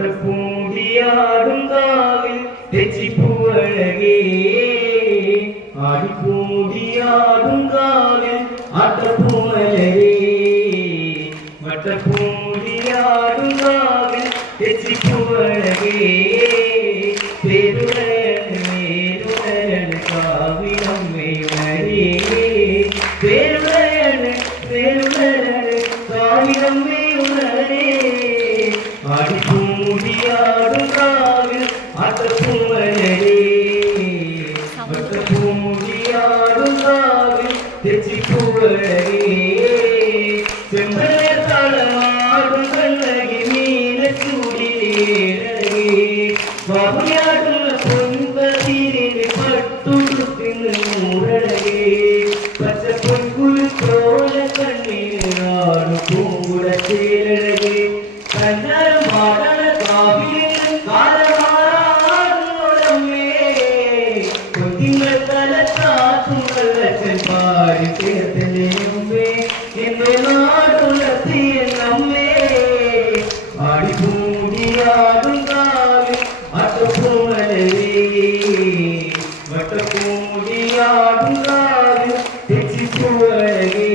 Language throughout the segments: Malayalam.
വട്ടപ്പൂടിയാടും കാവിൽ തെച്ചിപ്പൂവഴകേ ആടിപ്പൂടിയാടും കാവിൽ ആട്ടപ്പൂമലരേ വട്ടപ്പൂടിയാടും കാവിൽ തെച്ചിപ്പൂവഴകേ പേരുടയൻ കാവിലമ്മയുണരേ പേരുടയൻ കാവിലമ്മയുണരേ ആടിപ്പൂടിയാടും കാവിൽ ആട്ടപ്പൂമലരേ വട്ടപ്പൂടിയാടും കാവിൽ തെച്ചിപ്പൂവഴകേ ചെമ്പഴത്താളമാടും കണ്ണകി മീനച്ചൂടിലേഴകേ ബാബുയാടുന്ന പൊൻപതിരിന് പട്ടുടുത്തിന് മൂടഴകേ പച്ചപ്പൊൻകുരുത്തോല കണ്ണീരാടു പൂങ്കുട ചേരഴകേ കണ്ണാരമാടണ കാവിലും കാലമാറാടുന്നോടമ്മേ കൊതിങ്ങൾ തലത്താത്തുങ്ങൾ അച്ഛൻ പാടി ചേർത്തമ്മേ എന്റെ നാടുണർത്തിയ നമ്മേ ആടിപ്പൂടിയാടും കാവിൽ ആട്ടപ്പൂമലരേ വട്ടപ്പൂടിയാടും കാവിൽ തെച്ചിപ്പൂവഴകേ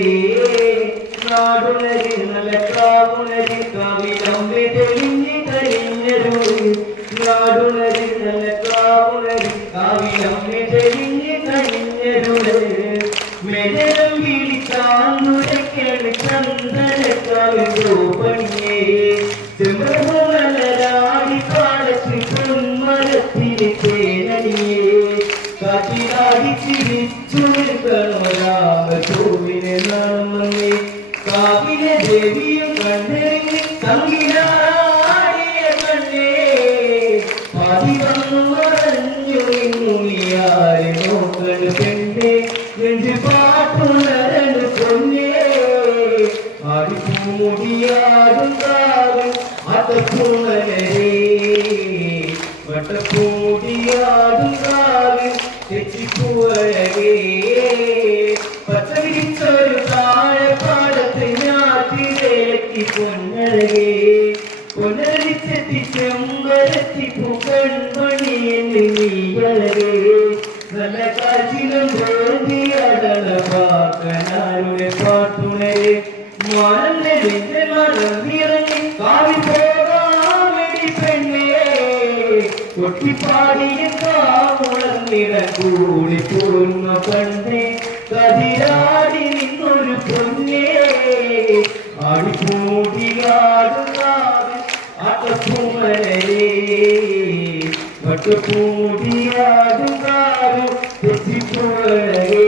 നാടുണരി നല്ല കാവുണരി കാവിലമ്മേ തെളിഞ്ഞ് കഴിഞ്ഞരുളി നാടുണരി നല്ല കാവുണരി കാവിലമ്മേ തെളിഞ്ഞ് കഴിഞ്ഞരുളി മെഡലും വിളിക്കാന്നുരക്കേണ് ചന്ദനക്കാവിൽ ഗോപണിയേ ചെമ്പുമലരാടി പാടത്തിൽ പൊന്മരത്തിലെ തേനണിയേ കാറ്റിലാടി ചിരിച്ചു നിൽക്കണോ രാമചോവിനെ നാമേ കാവിലെ ദേവിയും കണ്ണെറിഞ്ഞ് സംഗീതാടിയ കണ്ണേ പാതി വന്നു മറഞ്ഞു മുനിയാരെ നോക്കണ പെണ്ണേ നെഞ്ചു പാട്ടുണരണ് പൊന്നേ ആടിപ്പൂടിയാടും കാവിൽ ആട്ടപ്പൂമലരേ വട്ടപ്പൂടിയാടും കാവിൽ തെച്ചിപ്പൂവഴകേ പച്ചവിരിച്ചൊരു താഴെപ്പാടത്ത് ഞാറ്റിലേക്ക് പൊന്നഴകേ പൊന്നരിച്ചെത്തി ചെമ്പരത്തി പൂക്കൺമണി എന്ന് നീയഴകേ നല്ല കാച്ചിലും ബോധിയടണ പാക്കനാരുടെ പാട്ടുണരെ മാനന്റെ മറന്നിറങ്ങി കാവി പോകാമെടി പെണ്ണേ കൊട്ടിപ്പാടിയ കാവുളർന്നിട കൂടി പോരുന്ന പെണ്ണേ കതിരാടി നിന്നൊരു പൊന്നേ ആടിപ്പൂടിയാടും കാവിൽ ആട്ടപ്പൂമലരേ വട്ടപ്പൂടിയാടും കാവിൽ തെച്ചിപ്പൂവഴകേ